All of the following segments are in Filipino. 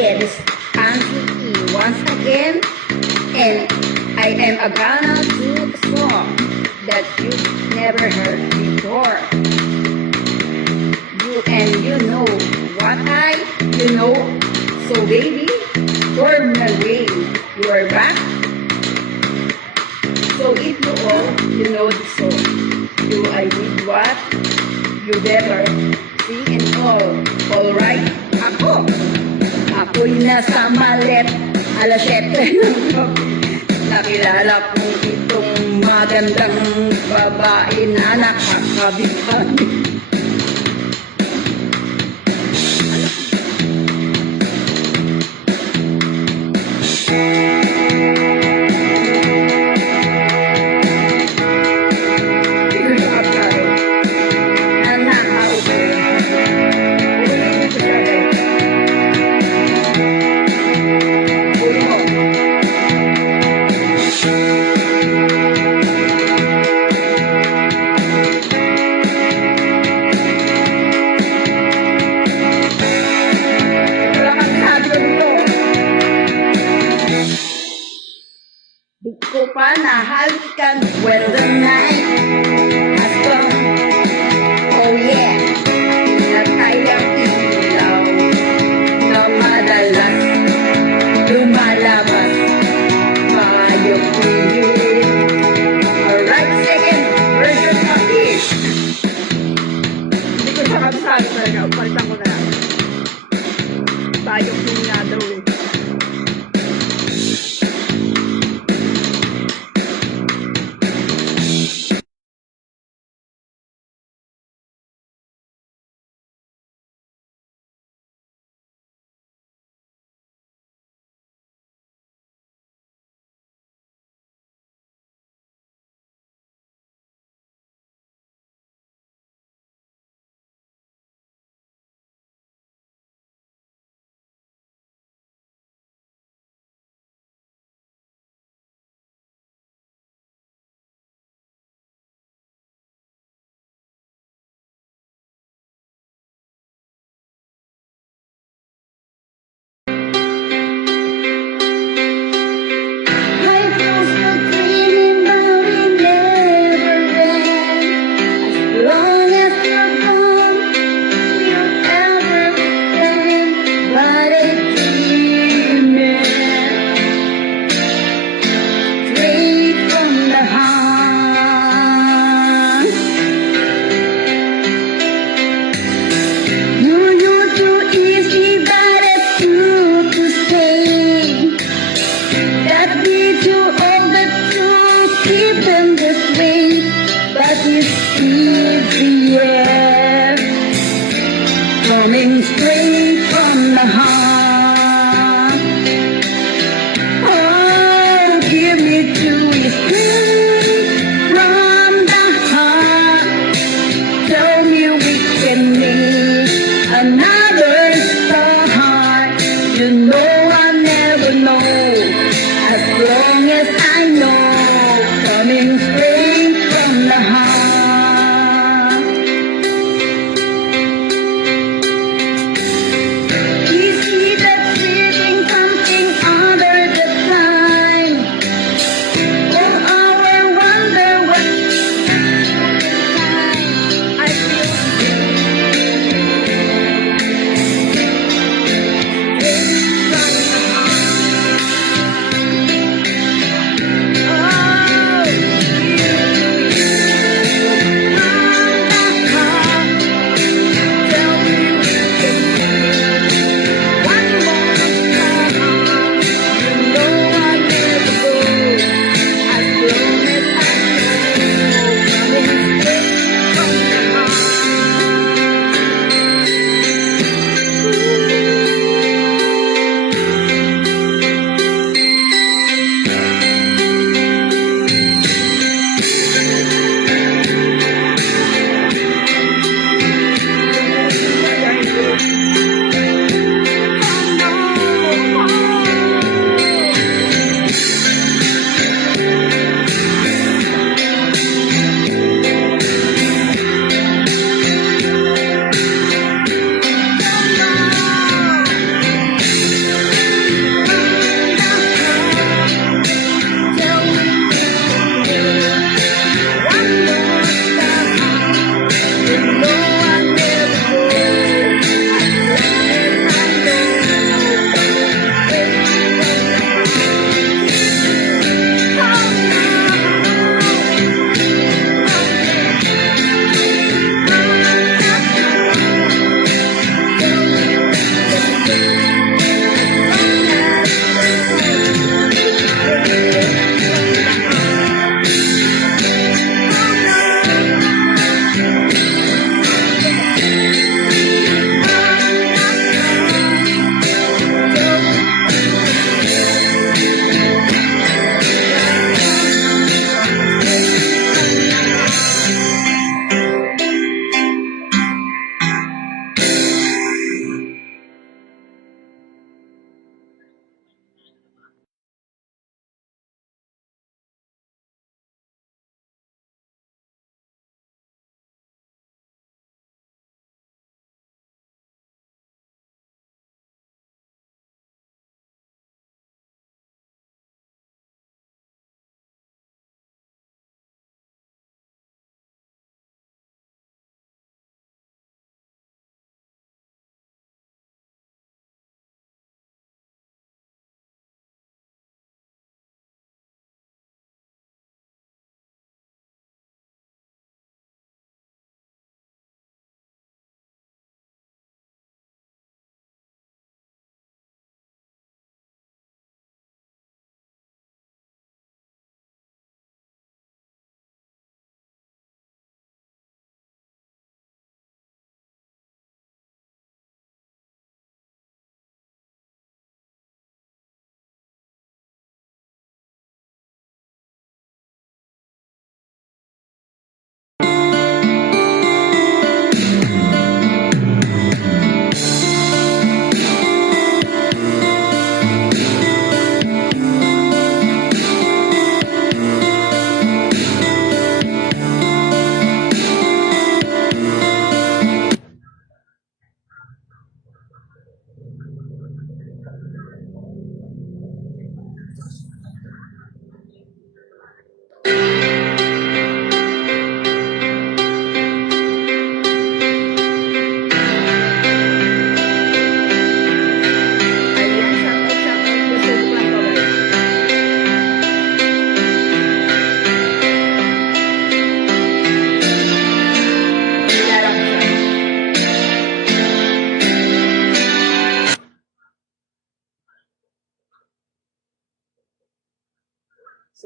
yeah, this Angie once again, and I am gonna do a song that you've never heard before. You know what you know. So baby, for my way, you are back. So if you know the song, I did what? You better sing and alright? Ako'y nasa malet, alas 7 ng gabi. Nakilala ko itong magandang babae na nakakabihabi. Di ko pa nahalikan when the night has come. Oh yeah, pinatay ang ilaw na madalas lumalabas. Mayong pilit. Alright, second version of this. Hindi ko siya kabisado talaga. Palitan ko na lang. Tayong pinya daw eh.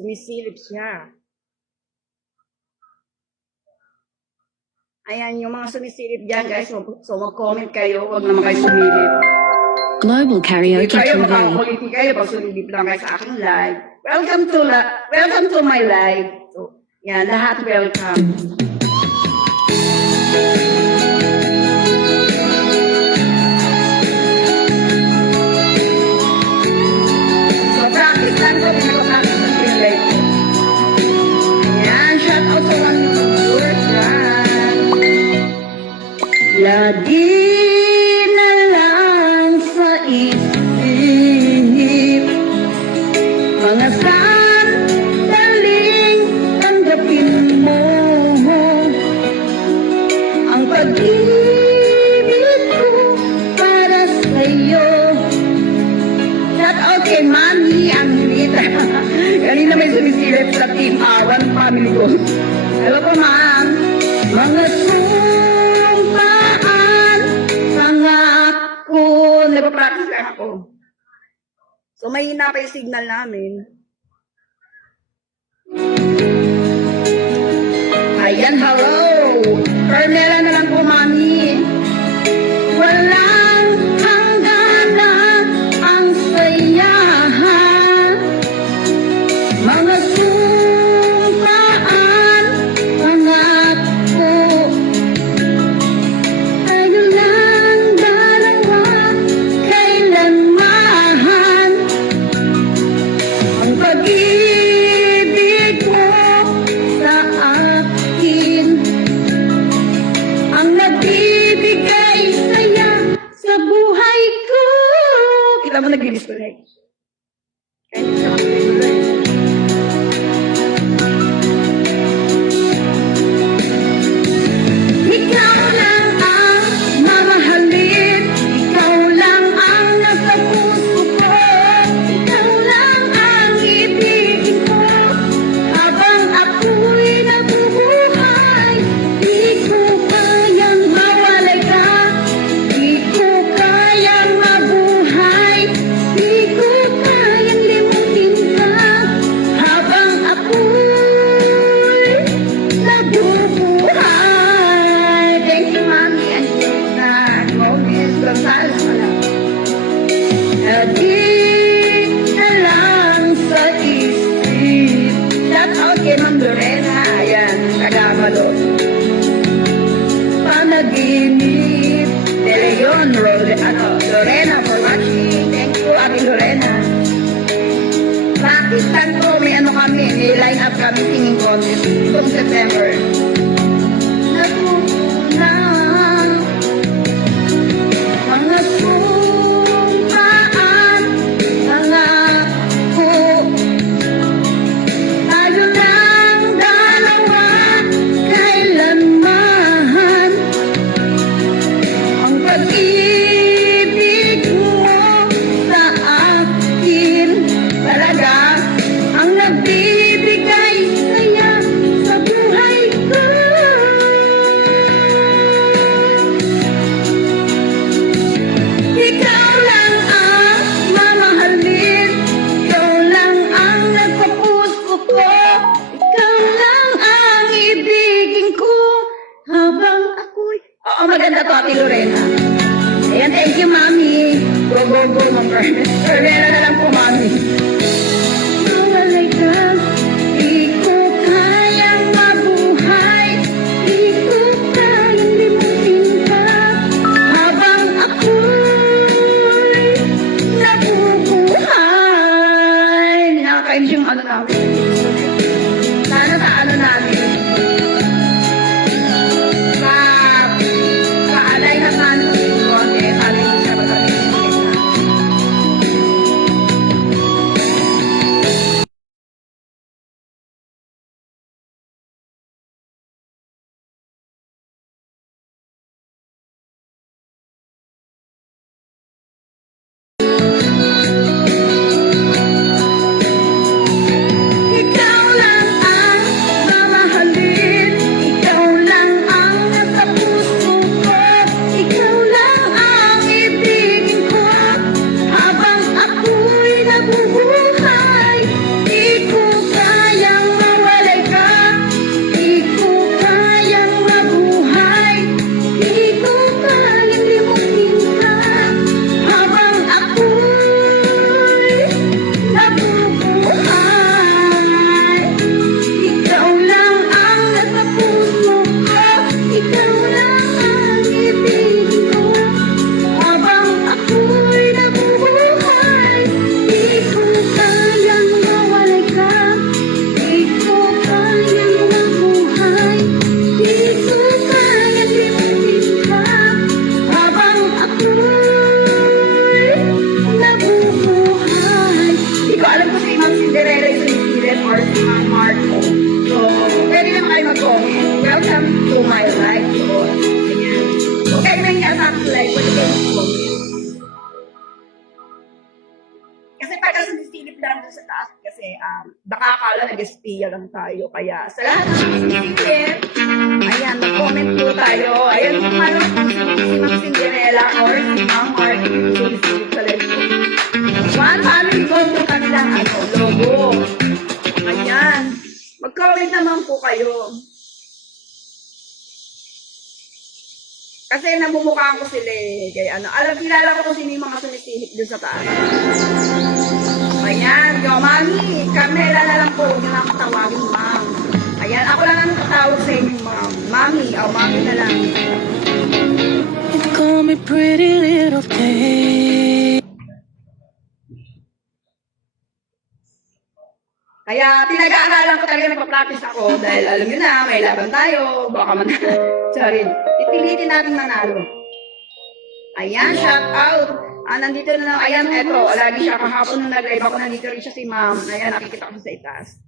Sumisilip siya. Ayan, yung mga sumisilip dyan, guys. So, mag-comment kayo. Huwag naman kayo sumilip. Global Karaoke Kayo, TV. makakulitin kayo pag sumilip lang kayo sa aking live. Welcome to my live. So, yan, lahat welcome. So, practice lang ko. Pinag-practice ng real life. Ayan, shout out sa mga viewers dyan. Lagi na lang sa isip mga sandaling tanggapin mo ang pag-ibig ko para sa'yo. Shout out kay Mami Anita. Kanina may sumisilip sa Team Awan family ko. Hello po, ma'am. Mga sumpaan, pangako. Nagpa-practice lang ako. So, mahina pa yung signal namin. Ayan, hello. Carmela na lang po, mami. Walang hangganan ang sayahan. Mga sumpaan, pangako. Tayo lang dalawa, kailanman. Ang pag-ibig mo sa akin ang nagbibigay saya sa buhay ko. Kita mo nag-disconnect. Kaya hindi siya mag-disconnect. Ikaw lang ang mamahalin. Ikaw lang ang nasa puso ko. Ikaw lang ang ibigin ko. Habang ako'y nabubuhay, di ko kayang mawalay ka. Di ko kayang mabuhay. Di ko kayang limutin ka. Habang ako'y nabubuhay. Thank you, Mami Anita. Gomez Gonzales pala. Di na lang sa isip. Shout out kay Ma'am Lorena. Ayan, Kagamalo. Panaginip. De Leon, Lorena for watching. Thank you, Ate Lorena. Pakistan po, may ano kami, may line up kami singing contest itong September. Natutunan mga sumpaan, pangako. Tayo lang dalawa, kailanman. Ang pag-ibig mo sa akin talaga ang nagbibigay saya sa buhay ko. Ikaw lang ang mamahalin. Ikaw lang ang nagpapuso ko. Ikaw lang ang ibigin ko. Habang ako'y... Oo, maganda to, Ate Lorena. Ayan, thank you, Mami. Go, go, go, Ma'am Ernest. Lorena na lang po, Mami. Mawalay ka, di ko kayang mabuhay. Di ko kayang limutin ka. Habang ako'y nabubuhay. Nakakainis yung ano namin. Sana sa ano namin. espiya lang tayo. Kaya sa lahat ng sisipin, ayan, mag-comment po tayo. Ayan, kung ano si Ma'am Cinderella or si Ma'am Marty yung sumisipin sa live ko. One family po po kanilang logo. Ayan. Mag-comment naman po kayo. Kasi namumukhaan ko sila eh. Kaya kilala ko kung sino yung mga sumisihip dun sa taas. Ayan, yo, mami, Carmela na lang po, yun ang tawagin, ma'am. Ayan, ako lang ang tatawag sa inyo, ma'am. Mami, mami na lang. You call me pretty little thing. Kaya pinag-aaralan ko talaga nagpa-practice ako dahil alam nyo na, may laban tayo, baka man, sorry, pipilitin natin manalo. Ayan, shout out. Nandito na lang, ayan, eto, lagi siya kahapon nung nag-live ako, nandito rin siya si ma'am. Ayan, nakikita ko sa itaas.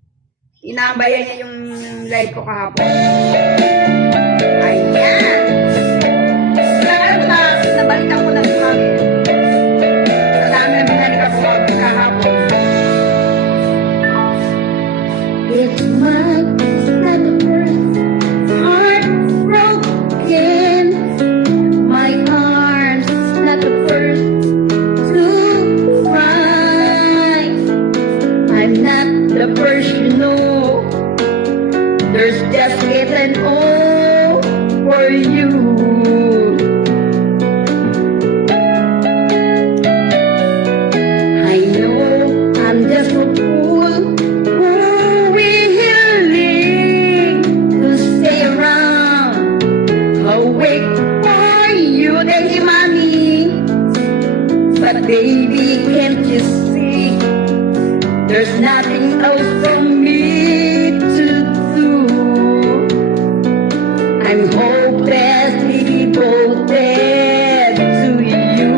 Inaambayan niya yung live ko kahapon. Ayan. Nabalitan ko na si ma'am. Sa dami na binalik ako kahapon. It's not the first heart broken. My arms not the first to cry. I'm not the first you know. There's just little all for you. I know I'm just a fool who willing to stay around, awake for you. Thank you, mommy. But baby, can't you see? There's nothing else for me to do. I'm hopelessly devoted to you.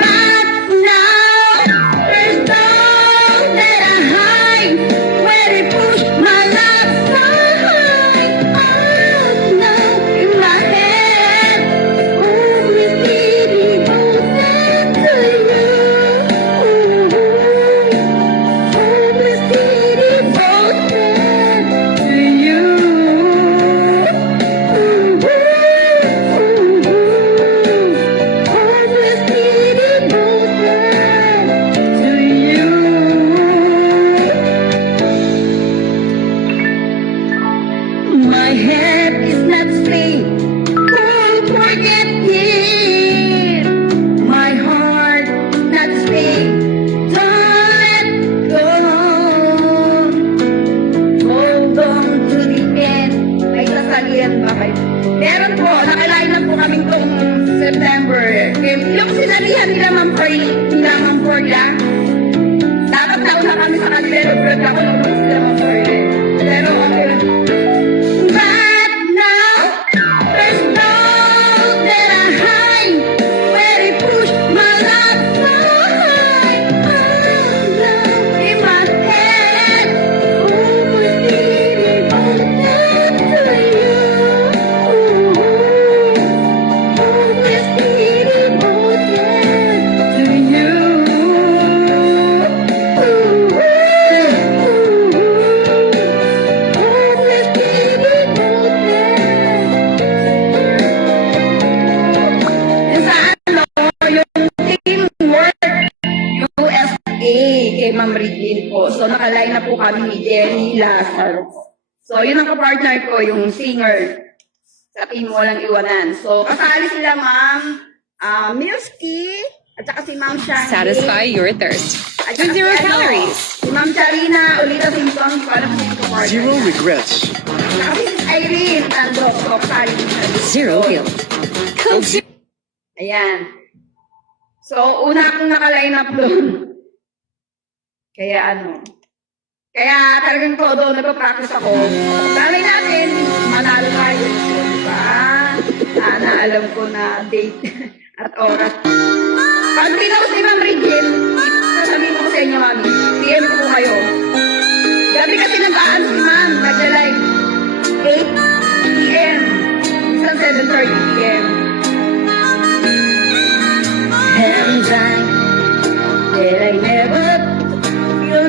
But now there's all that I hide where they push my love aside. Oh no, in my head, hopelessly devoted to you. Hopelessly devoted to you. Hopelessly devoted to you. My head is not straight, won't forget it. My heart not straight, don't let go. Hold on to the end. May sasalihan ba kayo? Meron po, nakaline na po kaming tong September. Yung sinalihan nila Ma'am Cordia, dapat nauna kami sa kanila, nag-vlog ako nung sila Ma'am Cordia. Pero okay. But now, there's no that I hide where they push my love aside. Oh no, in my head, hopelessly devoted to you. Hopelessly devoted to you. kay Ma'am Riglin po. So, nakaline na po kami ni Jenny Lazaro. So, yun ang kapartner ko, yung singer sa Team Walang Iwanan. So, kasali sila Ma'am Milski, at saka si Ma'am Shani. Satisfy your thirst At with saka zero si, calories. Si Ma'am Charina, Olita Simpson, hindi ko alam kung sino partner. Zero regrets. Kasi si Irene, Tandok, so, kasali nila. Zero guilt. Code Zero. Ayan. So, una akong naka-line up doon. Kaya talagang todo, nagpa-practice ako. Dami natin, manalo tayo. So, diba? Sana alam ko na date at oras. Pag pinost ni Ma'am Regine, sasabihin ko sa inyo, Mami, PM ko kayo. Gabi kasi nag-aan si Ma'am, nag-live 8 PM, isang 7:30 PM. And I never feel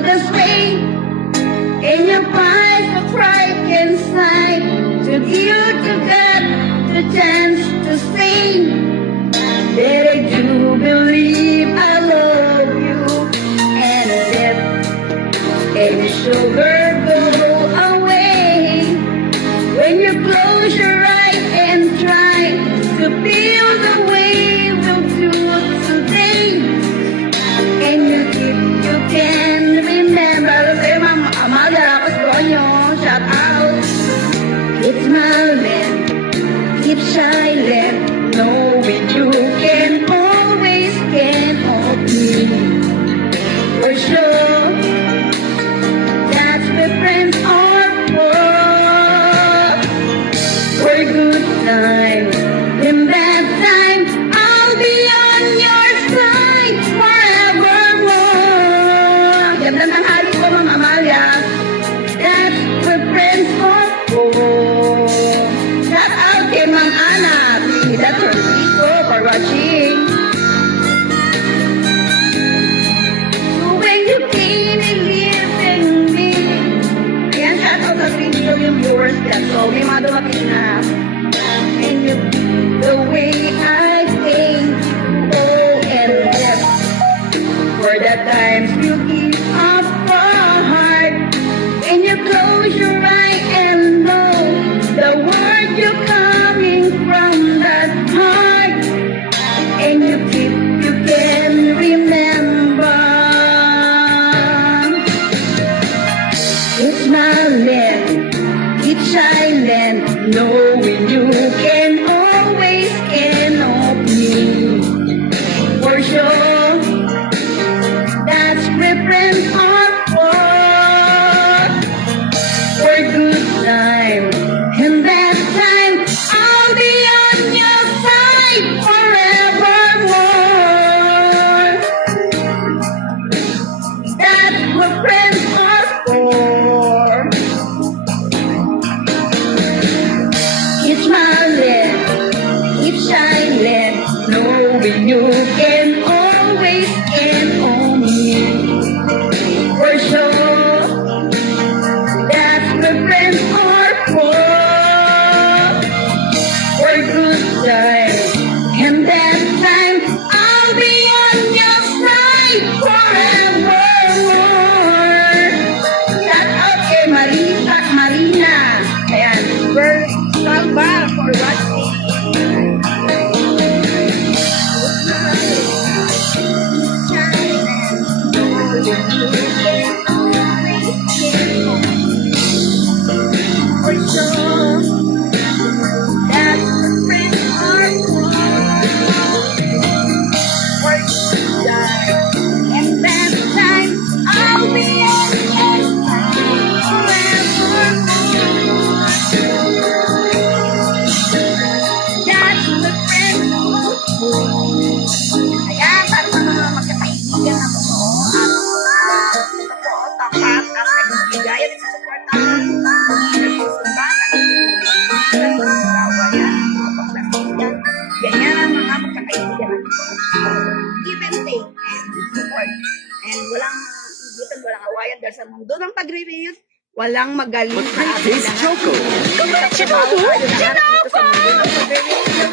close your eyes and try to feel the way we'll do today. And you can remember. Say, Mama Amalia, what's going on? Shout out. Keep smiling, keep silent, knowing you can always count on me. For sure, that's what friends are for. For good times and bad times, I'll be on your side forevermore. Ganda ng halik ko, Mama Amalia. That's what friends are for. Shout out kay Ma'am Ana. That's her people for watching. So when you came and lived in me. Ayan, shout out sa video yung viewers dyan. So may mga dumating na. And you, the way I think, oh and yes. For the times you give up heart. When you close your eye and know the word you're coming from that heart. And you can remember. It's smiling, keep silent, knowing you can always count on me. For sure, that's what friends are for. For good time and bad time, I'll be on your side forevermore. That's what friends are for. Keep smiling, keep silent, knowing you can always count on me. For sure, that's what friends are for. For good time and bad time, I'll be on your side forevermore. Shout out kay Marina. Ayan, first Salva for watching. For sure, that's what friends are for. For good time and bad time, I'll be on your side forevermore. That's what friends are for. Ayan, para sa mga magkakaibigan na totoo at totoo, tapat at nagbibigay at nagsusuportahan, nagsusumbatan, nagsusugawayan, mapaglasingan. Ganyan ang mga magkakaibigan na totoo. Give and take and support. And walang igitan, walang awayan dahil sa mundo ng pagre-reels, walang magaling na ating lahat. Nagtatrabaho tayo lahat dito sa mundo ng pagre-reels.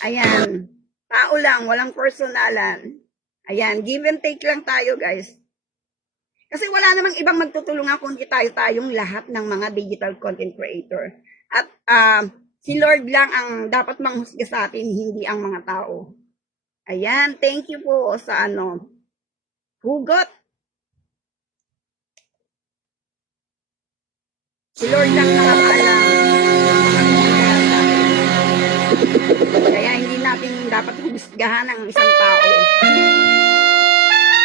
Ayan. Tao lang, walang personalan. Ayan, give and take lang tayo, guys. Kasi wala namang ibang magtutulungan kundi tayong lahat ng mga digital content creator. At si Lord lang ang dapat manghusga sa atin, hindi ang mga tao. Ayan, thank you po sa hugot. Si Lord lang nakakaalam. Kaya hindi natin dapat husgahan ang isang tao.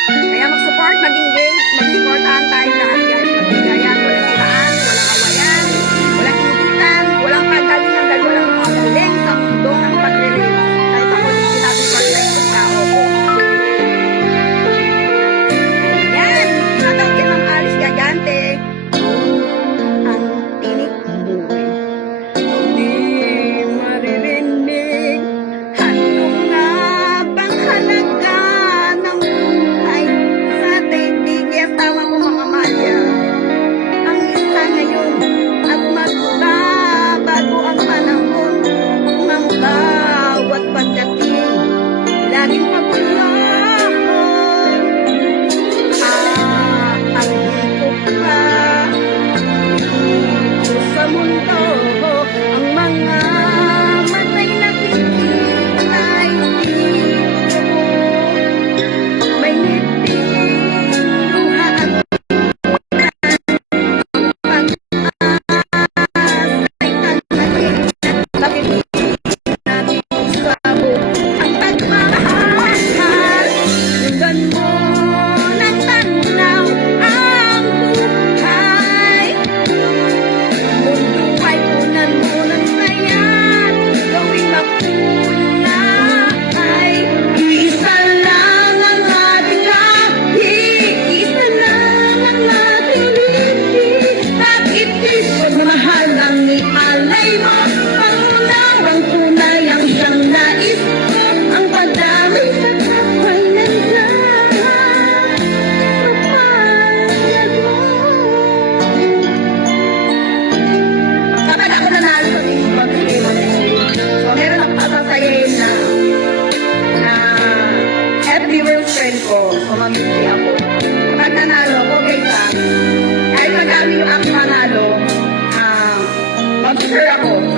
Kaya mag-support, mag-engage, mag-supportahan tayo lahat, guys. Magbigayan, walang iraan, walang awayan, walang ingitan, walang pagalingan, dahil walang mga huling sa mundo ng pag-release. Kahit ako, hindi natin pag-like sa tao ko. Ayan, natawag yan ng Alice Gagante. Ang tinig ng buhay. Hindi maririnig. Ano nga bang halaga ng buhay sa daigdig? Yes, tama po mga Malia.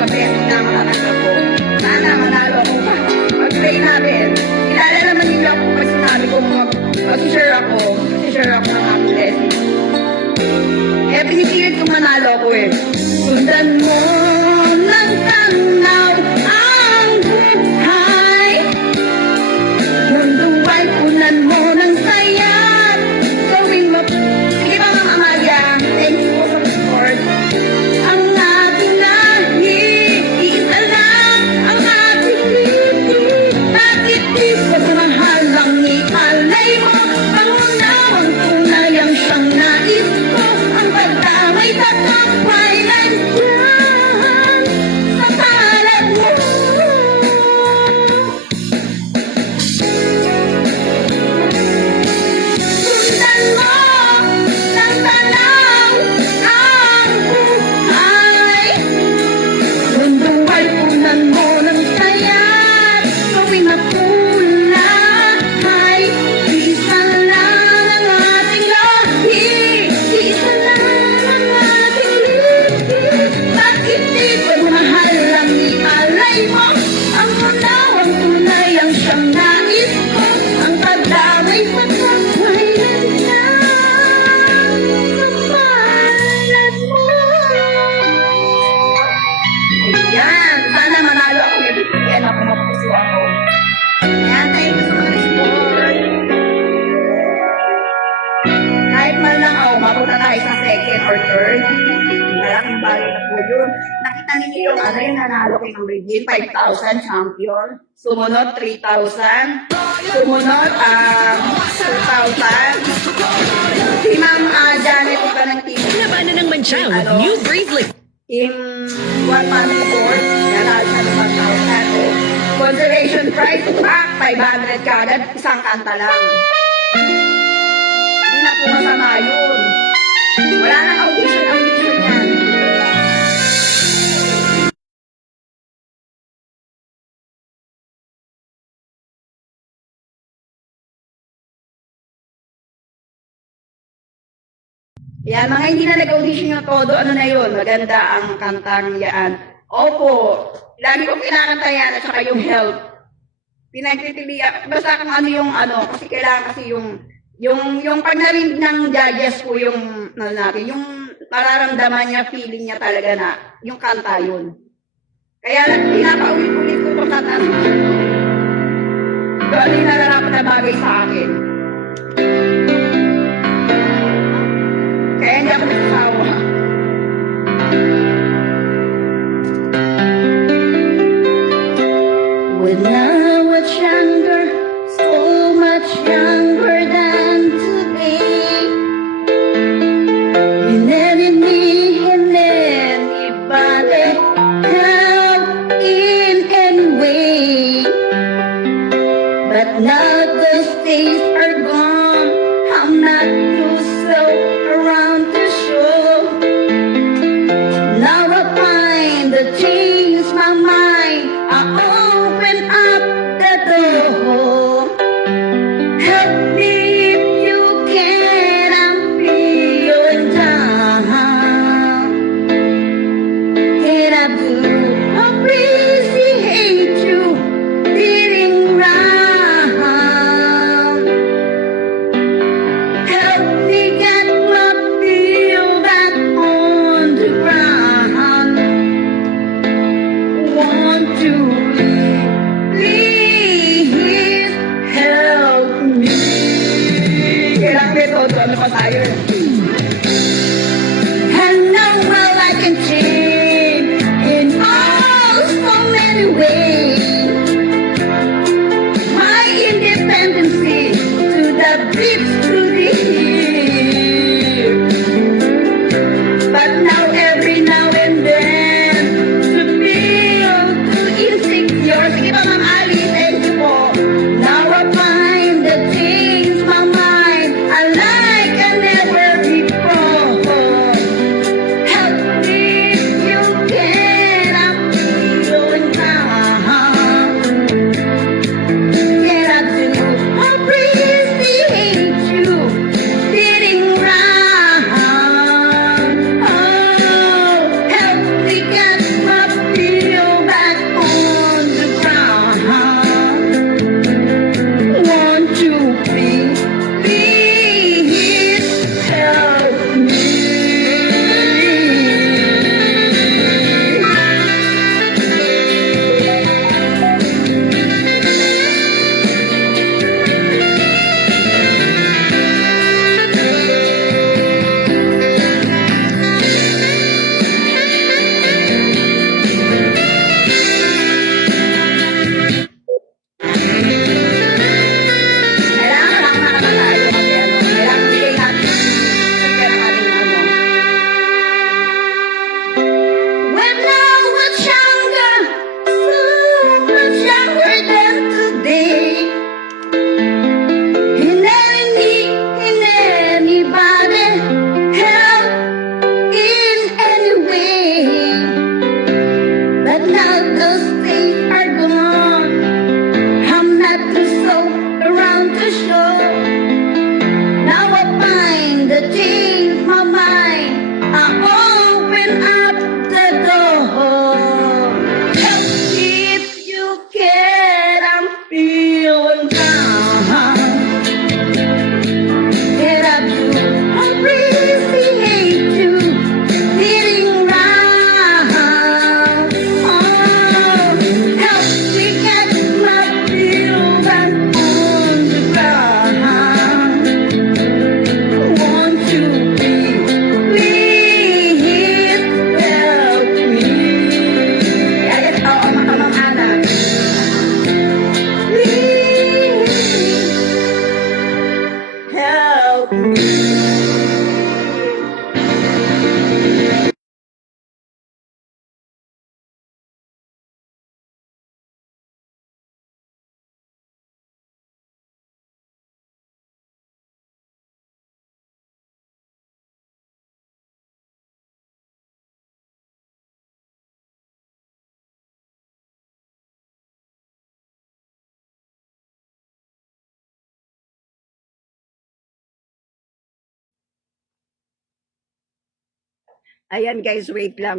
beses na makatanggap ko. Sana manalo ako pa. Pag-play natin. Kilala naman nila ako pag sinabi ko mag-share ako. Mag-share ako ng aking blessing. Kaya pinipilit kong manalo ako eh. Sundan mo ng tanaw ang buhay. Mundong ay punan mo ng saya. Gawin mo. Sige ba, Ma'am Amalia? Thank you po sa support. Ang ating lahi, isa lang ang ating lipi. Bakit di sa mahal ang ialay mo? Pangunawang tunay ang siyang nais ko. Ang pagdamay sa kapay nandyan sa palad mo. Sundan mo ng tanaw ang buhay. Mundo ay punan mo ng saya. Gawin na kulay. Isa lang ang ating lahi. Isa lang ang ating lipi. Bakit di ko mahal ang ialay mo? Ang unawang tunay ang siyang nais ko. Ang pagdamay sa kapay nandyan sa palad mo. Ayan, sana manalo ako. May bibigyan ako, mapuso ako. Ayan, thank you sa mga support. Kahit man lang ako, mapunta tayo sa second or third. Malaking bagay na po yun. Nakita ninyo yung ano yung nanalo kay Ma'am Regine, 5,000 champion. Sumunod, 3,000. Sumunod, 2,000. Si Ma'am Janet, iba ng team. Labanan ng Mancha with new Bravely. Team One Family Board, nanalo siya ng 1,000. Conservation prize, 500 kagad, isang kanta lang. Hindi na po masama yun. Wala nang audition yan. Yan, mga hindi na nag-audition yung todo, ano na yun, maganda ang kantang yan. Opo, lagi ko kinakanta yan at saka yung help. Pinagtitiliya, basta kung ano yung ano, kasi kailangan kasi yung pag narinig ng judges po yung, ano natin, yung mararamdaman niya, feeling niya talaga na, yung kanta yun. Kaya pinapaulit-ulit ko itong tatanong. Doon yung nararapat na bagay sa akin. Kaya hindi ako nagsasawa. When I was younger, so much younger than today, hinanid me, anybody, how, in any way. But now those days are gone, I'm not too slow around the show. Now I find that change my mind, I open up the door. Help me if you can, I'm feeling down. Can I do appreciate you feeling round? Help me get my feel back on the ground. Want to please help me. Kailangan may todo, ano pa tayo? And now my life can change in all so many ways. My independency to the beats to the hill. But now every now and then to feel too insecure. Sige pa, Ma'am Ali, thank you po. Now I find that change my mind. I like I never Ayan guys, wait lang.